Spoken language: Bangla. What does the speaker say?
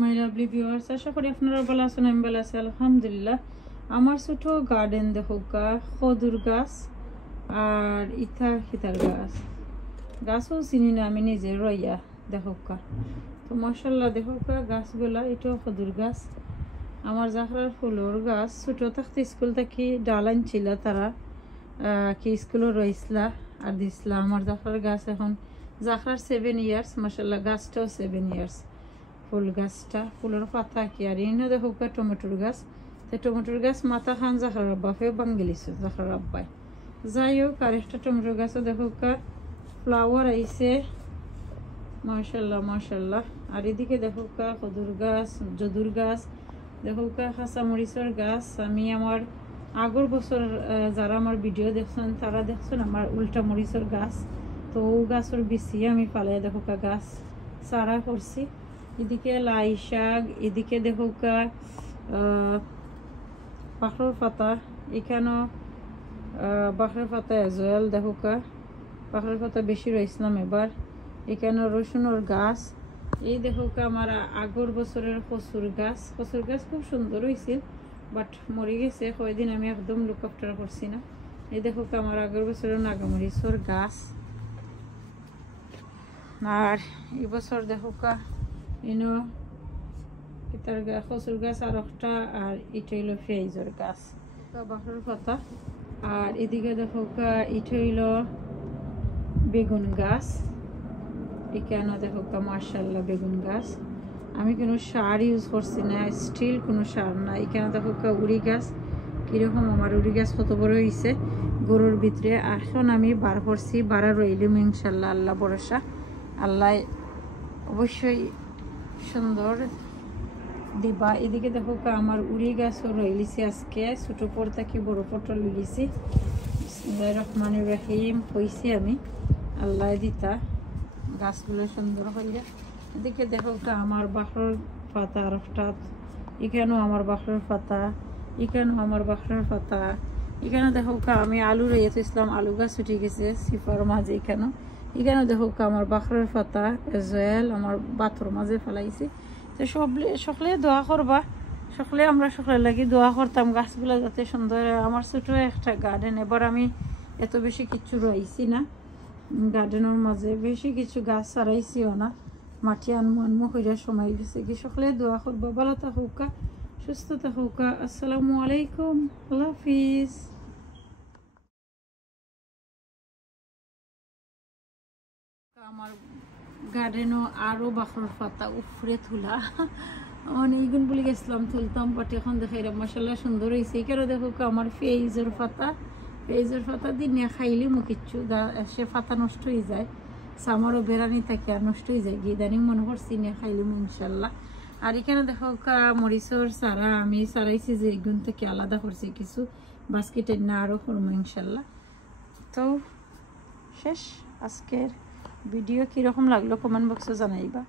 মাই লাভলি ভিউয়ার্স, আশা করি আপনারা ভালো আছেন। আমি ভালো আছি আলহামদুলিল্লাহ। আমার ছোট গার্ডেন দেখোকা খদুর গাছ আর ইথা খিতার গাছও চিনি না আমি নিজে রইয়া দেখোকা। তো মাশাল্লাহ দেখোকা গাছগুলা, এটাও খদুর গাছ। আমার জাহরার ফুলের গাছ ছোটো থাকতে স্কুল থেকে ডাল আনছিল তারা, কি স্কুলও রইসলা আর দিসলা। আমার জাহরার গাছ এখন জাহরার 7 ইয়ার্স, মাশাল্লাহ গাছটাও 7 ইয়ার্স। ফুল গাছটা ফুলের পাতা কি আর ইনো দেখো টমেটোর গাছ। তো টমেটোর গাছ মাথা খান জাহরার আব্বাকেও বাঙ্গিলিছে, জাহরার আব্বাই। যাই হোক, আর একটা টমেটোর গাছও দেখো ফ্লাওয়ার আইছে, মাশাল্লাহ মাশাল্লাহ। আর এদিকে দেখো খদুর গাছ, যদুর গাছ, দেখো কাঁচামরিচের গাছ। আমি আমার আগর বছর যারা আমার ভিডিও দেখছেন তারা দেখছেন আমার উল্টা মরিচের গাছ। তো ও গাছের বেশি আমি পালাই দেখো গাছ চারা করছি। এদিকে লাই শাক, এদিকে দেখো বাখর পাতা, এখানেও বাখর পাতা এজল দেখো বাখর পাতা বেশি রয়েছিলাম এবার। এখানে রসুনের গাছ। এই দেখো আমার আগর বছরের কচুর গাছ খুব সুন্দর হয়েছিল, বাট মরে গেছে কয়দিন, আমি একদম লুক আফটার করছি না। এই দেখো আমার আগর বছরের নাগামরিচর গাছ। আর এবছর দেখো ইনো এটার গাছ কচুর গাছ আর একটা, আর এটা হইল পেঁয়াজের গাছ, বাখর পাতা। আর এদিকে দেখো এটা হইল বেগুন গাছ। এখানে দেখো মাশাল্লাহ বেগুন গাছ। আমি কোনো সার ইউজ করছি না, স্টিল কোনো সার না। এখানে দেখো উড়ি গাছ, কীরকম আমার উড়ি গাছ কত বড় হয়েছে গরুর ভিতরে। এখন আমি বার করছি, বাড়া রইলাম ইনশাল্লাহ, আল্লাহ ভরসা। আল্লাহ অবশ্যই সুন্দর দিবা। এদিকে দেখো আমার উড়ি গাছও রইলিছি আজকে, ছোটো পর থেকে বড় পটল লিছি। বিসমিল্লাহির রহমানির রহিম কইছি আমি, আল্লাহ দিতা গাছগুলো সুন্দর হইলে। এদিকে দেখো আমার বাখর পাতা হঠাৎ, এখানেও আমার বাখর পাতা, এখানেও আমার বাখর পাতা। এখানে দেখো আমি আলু রয়েছে ইসলাম, আলু গাছ উঠে গেছে সিফার মাঝে। এখানেও দেখো আমার বাখরের পাতা এজেল আমার বাথর মাঝে ফেলাইছি। তো সকলে দোয়া করবা, সকলে লাগি দোয়া করতাম গাছগুলো যাতে সুন্দর। আমার ছোটো একটা গার্ডেন, এবার আমি এত বেশি কিছু রয়েছি না গার্ডেনের মাঝে, বেশি কিছু গাছ ছাড়াইছিও না, মাটি আনমু হইয়া সময় গেছে কি। সকলে দোয়া করবা, ভালো থাকুকা, সুস্থ থাকুকা। আসসালামু আলাইকুম, আল্লাহ হাফিজ। আমার গার্ডেনও আরও বাখর পাতা উফরে তুলা, মানে এইগুন বলে গেছিলাম তুলতাম, বাট এখন দেখাইলাম মাসাল্লাহ সুন্দর হয়েছে। এখানে দেখো আমার পেঁয়াজের পাতা দিন নিয়ে খাইলে মো কিচ্ছু সে পাতা নষ্ট হয়ে যায়, আমারও বেড়ানি থাকে আর নষ্ট হয়ে যায় গিয়ে, ইদানিং মনে করছি নিয়ে খাইলাম ইনশাল্লাহ। আর এখানে দেখো মরিচর চারা আমি চারাইছি, যে এগুন থেকে আলাদা করছি কিছু বাস্কেটে না, আরও করবো ইনশাল্লাহ। তো শেষ আজকের ভিডিও, কীরকম লাগলো কমেন্ট বক্সে জানাইবা।